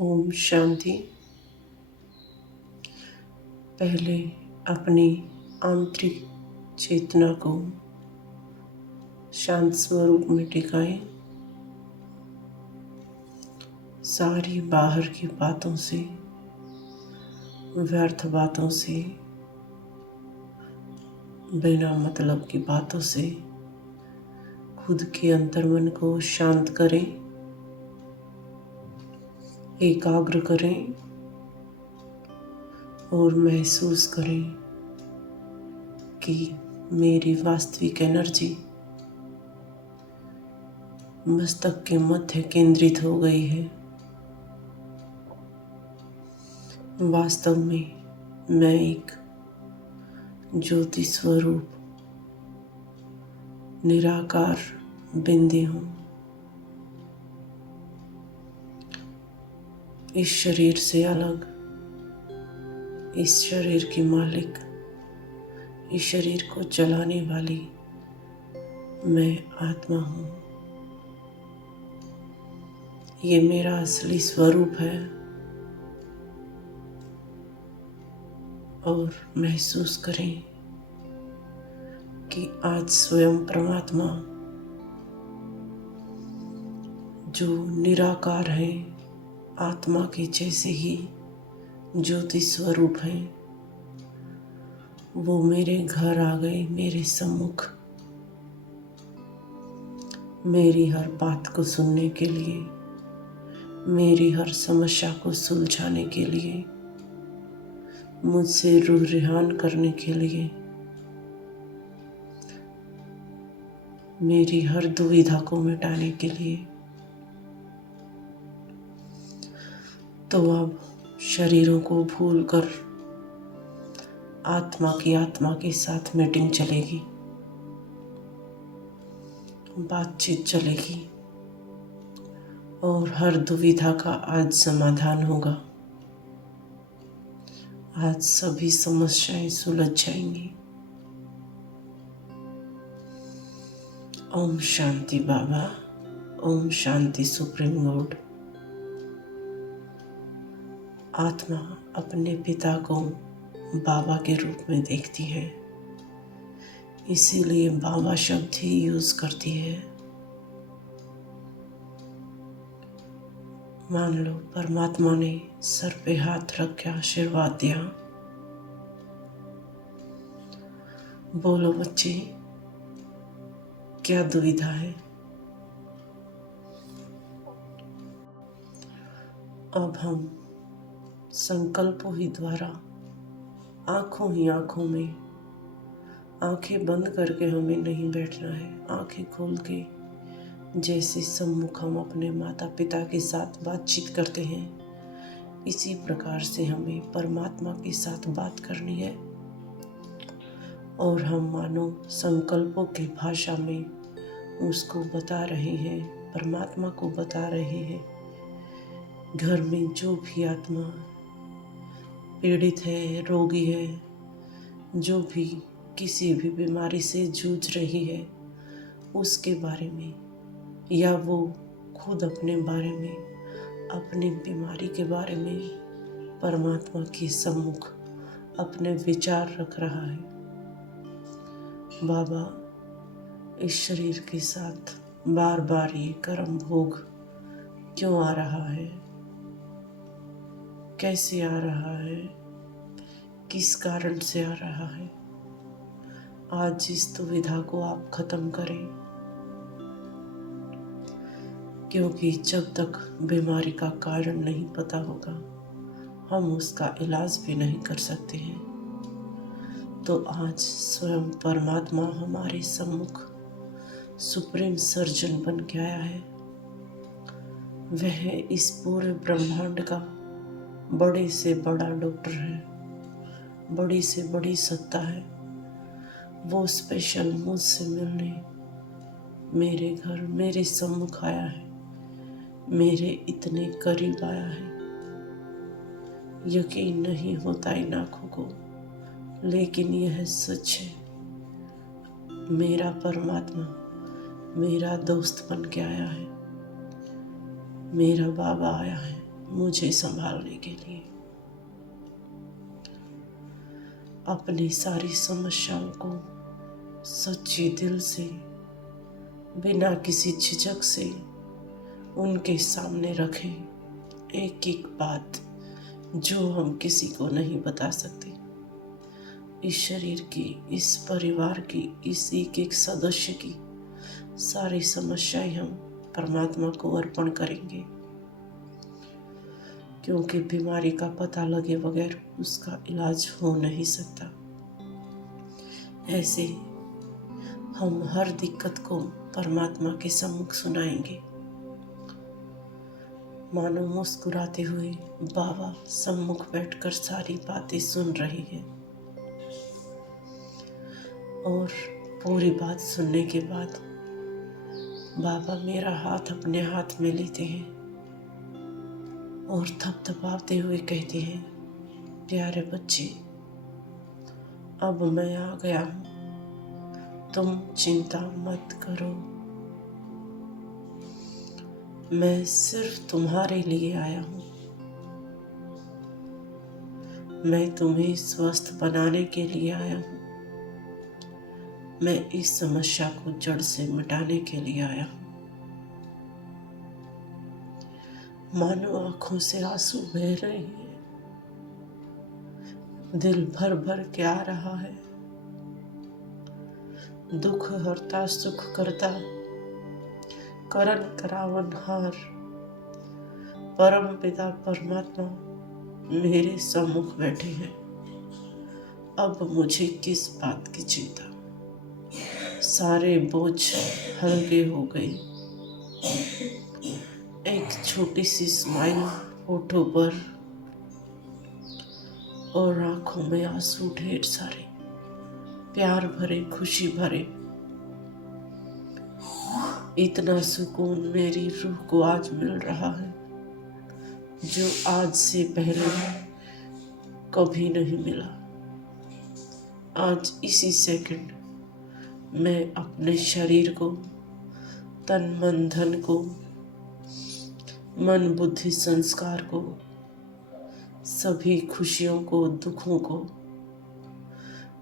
ओम शांति। पहले अपनी आंतरिक चेतना को शांत स्वरूप में टिकाएं। सारी बाहर की बातों से, व्यर्थ बातों से, बिना मतलब की बातों से खुद के अंतर्मन को शांत करें, एकाग्र करें और महसूस करें कि मेरी वास्तविक एनर्जी मस्तक के मध्य केंद्रित हो गई है। वास्तव में मैं एक ज्योति स्वरूप निराकार बिंदी हूँ। इस शरीर से अलग, इस शरीर की मालिक, इस शरीर को चलाने वाली मैं आत्मा हूँ। ये मेरा असली स्वरूप है और महसूस करें कि आज स्वयं परमात्मा जो निराकार है, आत्मा के जैसे ही ज्योति स्वरूप है, वो मेरे घर आ गए, मेरे सम्मुख, मेरी हर बात को सुनने के लिए, मेरी हर समस्या को सुलझाने के लिए, मुझसे रूह रिहान करने के लिए, मेरी हर दुविधा को मिटाने के लिए। तो अब शरीरों को भूलकर आत्मा के साथ मीटिंग चलेगी, बातचीत चलेगी और हर दुविधा का आज समाधान होगा। आज सभी समस्याएं सुलझ जाएंगी। ओम शांति बाबा। Om Shanti supreme Lord. आत्मा अपने पिता को बाबा के रूप में देखती है, इसीलिए बाबा शब्द ही यूज करती है। मान लो परमात्मा ने सर पे हाथ रख के आशीर्वाद दिया। बोलो बच्चे, क्या दुविधा है? अब हम संकल्पों ही द्वारा आंखों ही आंखों में, आंखें बंद करके हमें नहीं बैठना है। आंखें खोल के जैसे सम्मुख हम अपने माता पिता के साथ बातचीत करते हैं, इसी प्रकार से हमें परमात्मा के साथ बात करनी है। और हम मानो संकल्पों की भाषा में उसको बता रहे हैं, परमात्मा को बता रहे हैं। घर में जो भी आत्मा पीड़ित है, रोगी है, जो भी किसी भी बीमारी से जूझ रही है, उसके बारे में या वो खुद अपने बारे में, अपनी बीमारी के बारे में परमात्मा के सम्मुख अपने विचार रख रहा है। बाबा, इस शरीर के साथ बार बार ये कर्म भोग क्यों आ रहा है? कैसे आ रहा है? किस कारण से आ रहा है? आज इस दुविधा को आप खत्म करें, क्योंकि जब तक बीमारी का कारण नहीं पता होगा, हम उसका इलाज भी नहीं कर सकते हैं। तो आज स्वयं परमात्मा हमारे सम्मुख सुप्रीम सर्जन बन के आया है। वह इस पूरे ब्रह्मांड का बड़े से बड़ा डॉक्टर है, बड़ी से बड़ी सत्ता है। वो स्पेशल मुझसे मिलने मेरे घर, मेरे सम्मुख आया है, मेरे इतने करीब आया है। यकीन नहीं होता इन आँखों को, लेकिन यह सच है। मेरा परमात्मा मेरा दोस्त बन के आया है, मेरा बाबा आया है, मुझे संभालने के लिए। अपनी सारी समस्याओं को सच्चे दिल से, बिना किसी झिझक से उनके सामने रखें। एक एक बात जो हम किसी को नहीं बता सकते। इस शरीर की, इस परिवार की, इस एक एक सदस्य की सारी समस्याएं हम परमात्मा को अर्पण करेंगे, क्योंकि बीमारी का पता लगे बगैर उसका इलाज हो नहीं सकता। ऐसे हम हर दिक्कत को परमात्मा के सम्मुख सुनाएंगे, मानो मुस्कुराते हुए बाबा सम्मुख बैठकर सारी बातें सुन रहे हैं। और पूरी बात सुनने के बाद बाबा मेरा हाथ अपने हाथ में लेते हैं और थपथपाते हुए कहते हैं, प्यारे बच्चे, अब मैं आ गया हूँ, तुम चिंता मत करो। मैं सिर्फ तुम्हारे लिए आया हूँ। मैं तुम्हें स्वस्थ बनाने के लिए आया हूँ। मैं इस समस्या को जड़ से मिटाने के लिए आया हूँ। मानो आंखों से आंसू बह रहे हैं, दिल भर भर के आ रहा है। दुख हरता सुख करता, करन करावन हार, परम पिता परमात्मा मेरे सम्मुख बैठे हैं। अब मुझे किस बात की चिंता, सारे बोझ हल्के हो गए। एक छोटी सी स्माइल होठों पर और आंखों में आंसू ढेर सारे, प्यार भरे, खुशी भरे। इतना सुकून मेरी रूह को आज मिल रहा है जो आज से पहले कभी नहीं मिला। आज इसी सेकंड मैं अपने शरीर को, तन मन धन को, मन बुद्धि संस्कार को, सभी खुशियों को, दुखों को,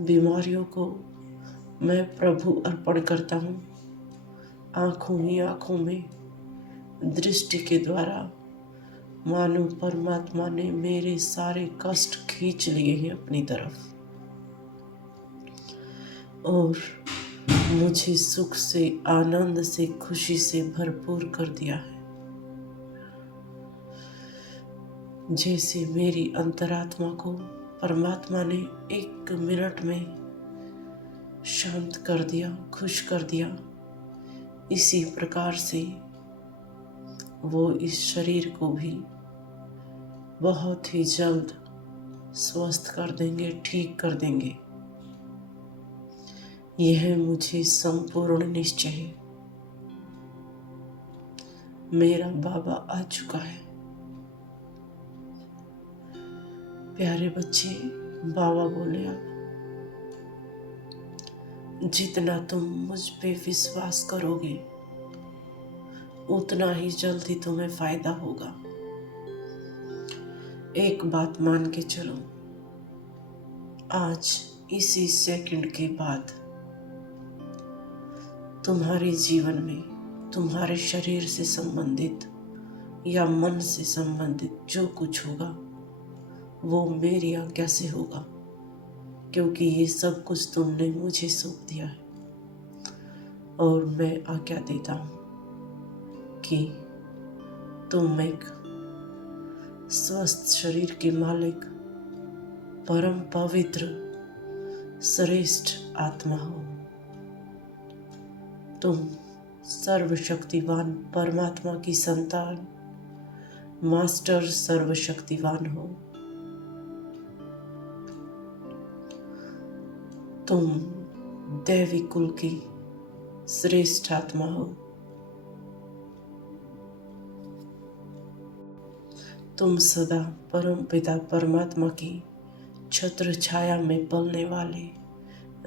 बीमारियों को मैं प्रभु अर्पण करता हूँ। आँखों ही आँखों में दृष्टि के द्वारा मानो परमात्मा ने मेरे सारे कष्ट खींच लिए हैं अपनी तरफ और मुझे सुख से, आनंद से, खुशी से भरपूर कर दिया है। जैसे मेरी अंतरात्मा को परमात्मा ने 1 मिनट में शांत कर दिया, खुश कर दिया, इसी प्रकार से वो इस शरीर को भी बहुत ही जल्द स्वस्थ कर देंगे, ठीक कर देंगे। यह मुझे संपूर्ण निश्चय है। मेरा बाबा आ चुका है। प्यारे बच्चे, बाबा बोले, अब जितना तुम मुझ पे विश्वास करोगे उतना ही जल्दी तुम्हें फायदा होगा। एक बात मान के चलो, आज इसी सेकंड के बाद तुम्हारे जीवन में, तुम्हारे शरीर से संबंधित या मन से संबंधित जो कुछ होगा वो मेरी आज्ञा से होगा, क्योंकि ये सब कुछ तुमने मुझे सौंप दिया है। और मैं आज्ञा देता हूँ कि तुम एक स्वस्थ शरीर के मालिक, परम पवित्र, श्रेष्ठ आत्मा हो। तुम सर्वशक्तिवान परमात्मा की संतान, मास्टर सर्वशक्तिवान हो। तुम दैवी कुल की श्रेष्ठ आत्मा हो। तुम सदा परम पिता परमात्मा की छत्र छाया में पलने वाले,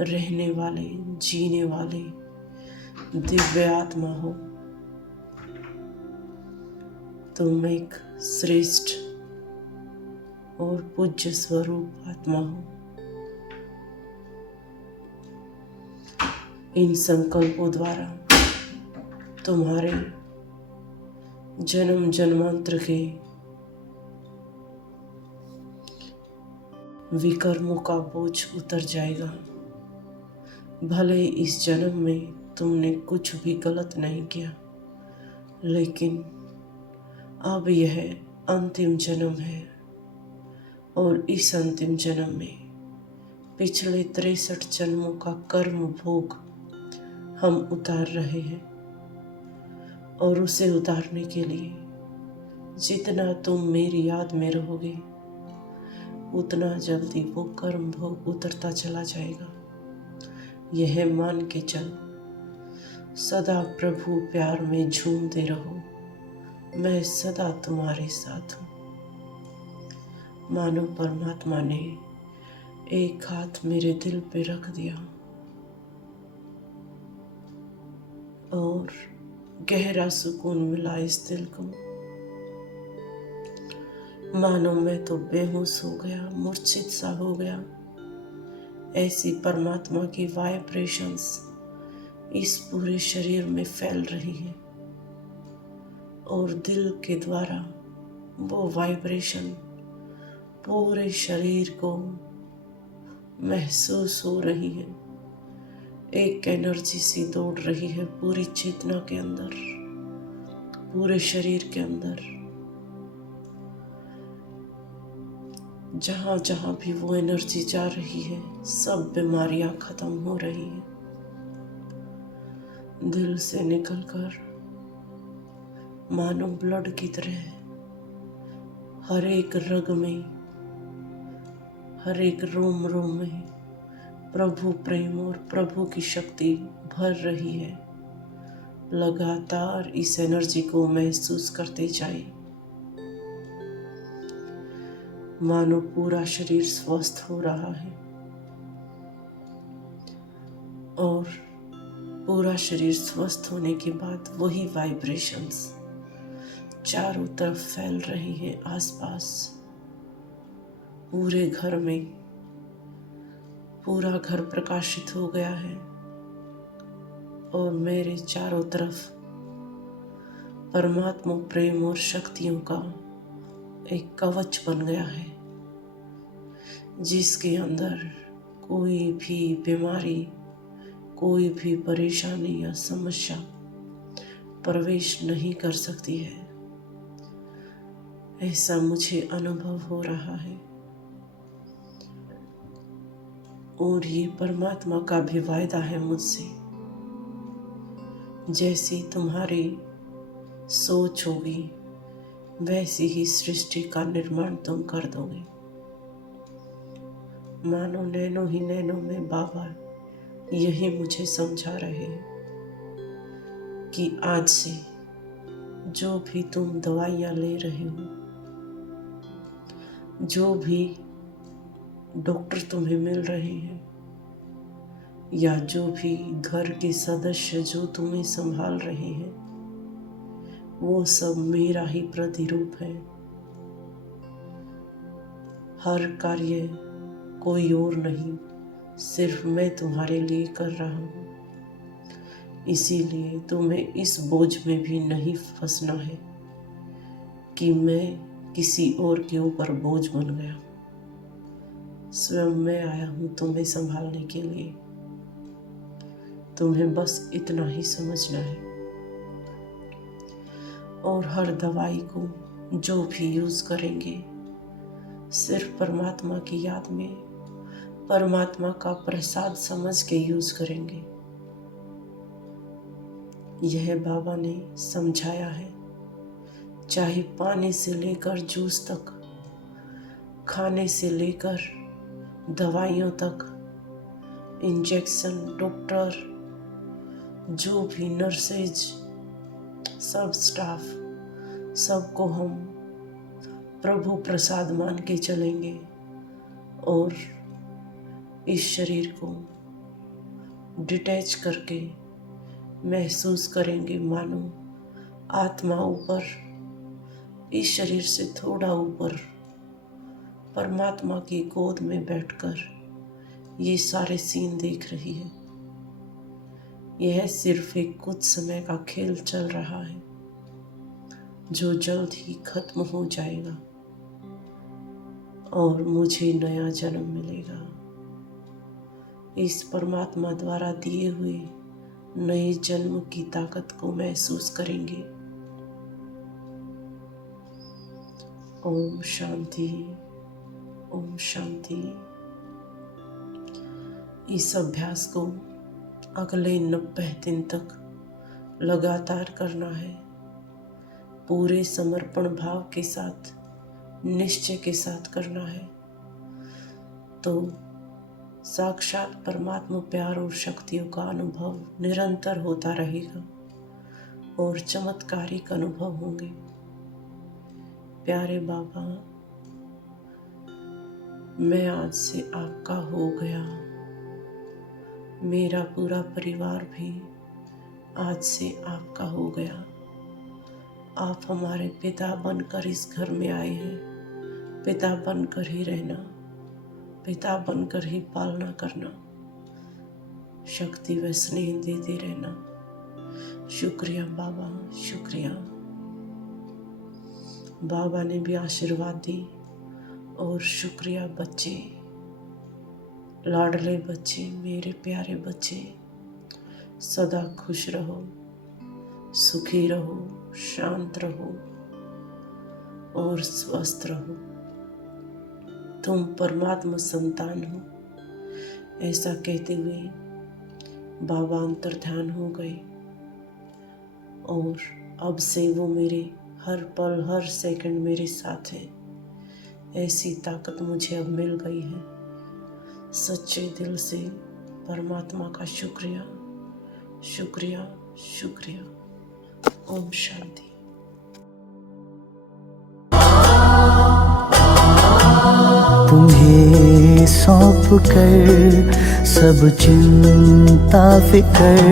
रहने वाले, जीने वाले दिव्य आत्मा हो। तुम एक श्रेष्ठ और पूज्य स्वरूप आत्मा हो। इन संकल्पों द्वारा तुम्हारे जन्म जन्मांतर के विकर्मों का बोझ उतर जाएगा। भले इस जन्म में तुमने कुछ भी गलत नहीं किया, लेकिन अब यह अंतिम जन्म है और इस अंतिम जन्म में पिछले 63 जन्मों का कर्म भोग हम उतार रहे हैं। और उसे उतारने के लिए जितना तुम मेरी याद में रहोगे, उतना जल्दी वो कर्म भोग उतरता चला जाएगा। यह मान के चल, सदा प्रभु प्यार में झूमते रहो, मैं सदा तुम्हारे साथ हूँ। मानो परमात्मा ने एक हाथ मेरे दिल पे रख दिया और गहरा सुकून मिला इस दिल को। मानो मैं तो बेहोश हो गया, मूर्छित सा हो गया। ऐसी परमात्मा की वाइब्रेशंस इस पूरे शरीर में फैल रही है और दिल के द्वारा वो वाइब्रेशन पूरे शरीर को महसूस हो रही है। एक एनर्जी सी दौड़ रही है पूरी चेतना के अंदर, पूरे शरीर के अंदर। जहाँ जहाँ भी वो एनर्जी जा रही है, सब बीमारियां खत्म हो रही हैं। दिल से निकलकर मानो ब्लड की तरह हर एक रग में, हर एक रोम रोम में प्रभु प्रेम और प्रभु की शक्ति भर रही है। लगातार इस एनर्जी को महसूस करते जाए। मानो पूरा शरीर स्वस्थ हो रहा है और पूरा शरीर स्वस्थ होने के बाद वही वाइब्रेशंस चारों तरफ फैल रही हैं आसपास। पूरे घर में पूरा घर प्रकाशित हो गया है और मेरे चारों तरफ परमात्मा प्रेम और शक्तियों का एक कवच बन गया है, जिसके अंदर कोई भी बीमारी, कोई भी परेशानी या समस्या प्रवेश नहीं कर सकती है। ऐसा मुझे अनुभव हो रहा है और ये परमात्मा का भी वायदा है मुझसे। जैसी तुम्हारी सोच होगी, वैसी ही सृष्टि का निर्माण तुम कर दोगे। मानो नैनो ही नैनो में बाबा यही मुझे समझा रहे हैं कि आज से जो भी तुम दवाइयाँ ले रहे हो, जो भी डॉक्टर तुम्हें मिल रहे हैं, या जो भी घर के सदस्य जो तुम्हें संभाल रहे हैं, वो सब मेरा ही प्रतिरूप है। हर कार्य कोई और नहीं, सिर्फ मैं तुम्हारे लिए कर रहा हूँ। इसीलिए तुम्हें इस बोझ में भी नहीं फंसना है कि मैं किसी और के ऊपर बोझ बन गया। स्वयं मैं आया हूँ तुम्हें संभालने के लिए। तुम्हें बस इतना ही समझना है। और हर दवाई को जो भी यूज करेंगे, सिर्फ परमात्मा की याद में, परमात्मा का प्रसाद समझ के यूज करेंगे। यह बाबा ने समझाया है। चाहे पानी से लेकर जूस तक, खाने से लेकर दवाइयों तक, इंजेक्शन, डॉक्टर, जो भी नर्सेज, सब स्टाफ, सबको हम प्रभु प्रसाद मान के चलेंगे और इस शरीर को डिटैच करके महसूस करेंगे मानो आत्मा ऊपर इस शरीर से थोड़ा ऊपर परमात्मा की गोद में बैठकर ये सारे सीन देख रही है। यह सिर्फ एक कुछ समय का खेल चल रहा है जो जल्द ही खत्म हो जाएगा और मुझे नया जन्म मिलेगा। इस परमात्मा द्वारा दिए हुए नए जन्म की ताकत को महसूस करेंगे। ओम शांति, ओम शांति। इस अभ्यास को अगले 90 दिन तक लगातार करना है। पूरे समर्पण भाव के साथ, निश्चय के साथ करना है, तो साक्षात परमात्मा प्यार और शक्तियों का अनुभव निरंतर होता रहेगा और चमत्कारिक अनुभव होंगे। प्यारे बाबा, मैं आज से आपका हो गया। मेरा पूरा परिवार भी आज से आपका हो गया। आप हमारे पिता बनकर इस घर में आए हैं। पिता बनकर ही रहना, पिता बनकर ही पालना करना, शक्ति व स्नेह देते रहना। शुक्रिया बाबा, शुक्रिया। बाबा ने भी आशीर्वाद दी। और शुक्रिया बच्चे, लाडले बच्चे, मेरे प्यारे बच्चे, सदा खुश रहो, सुखी रहो, शांत रहो और स्वस्थ रहो। तुम परमात्मा संतान हो, ऐसा कहते हुए बाबा अंतर्ध्यान हो गए और अब से वो मेरे हर पल, हर सेकंड मेरे साथ है। ऐसी ताकत मुझे अब मिल गई है। सच्चे दिल से परमात्मा का शुक्रिया, शुक्रिया, शुक्रिया। ओम शांति। तुम्हें सौंप कर सब चिंता फिकर,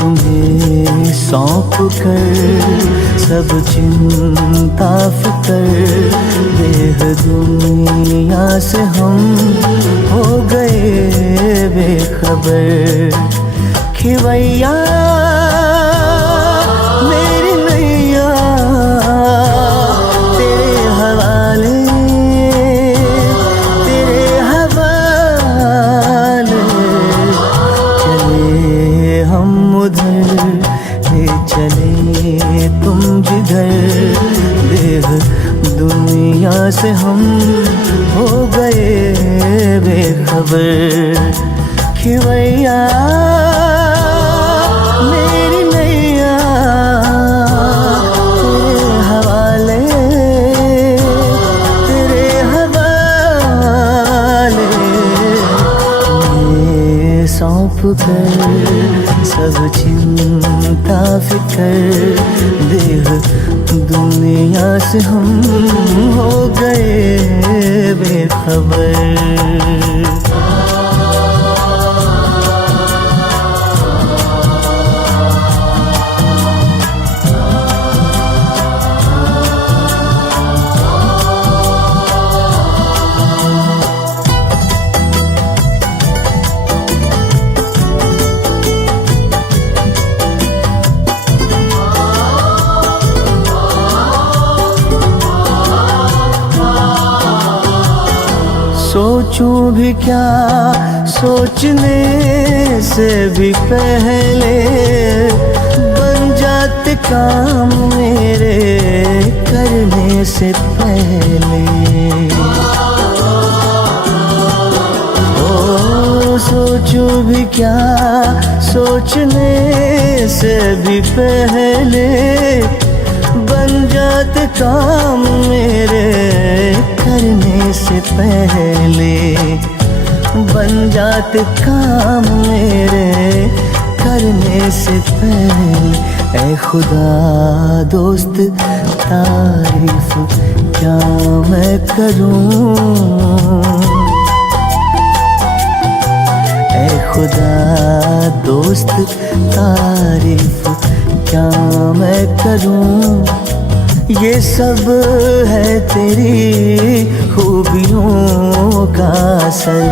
तुम्हें सौंप कर सब चिंता फिकर, देह दुनिया से हम हो गए बेखबर। खिवैया मेरी नैया तेरे हवाले, तेरे हवाले। चले हम उधर, ले चले तुम जिधर, देह दुनिया से हम हो गए बेखबर। खिवैया मेरी नैया तेरे हवाले, तेरे हवाले। ये सौंप कर सब चिंता फिकर, देह दुनिया से हम हो गए बेखबर। सोचूं भी क्या सोचने से भी पहले, बन जाते काम मेरे करने से पहले। ओ सोचूं भी क्या सोचने से भी पहले, बन जाते काम मेरे करने से पहले, बन जाते काम मेरे करने से पहले। ऐ खुदा दोस्त तारीफ क्या मैं करूं, ऐ खुदा दोस्त तारीफ क्या मैं करूं। ये सब है तेरी खूबियों का असर।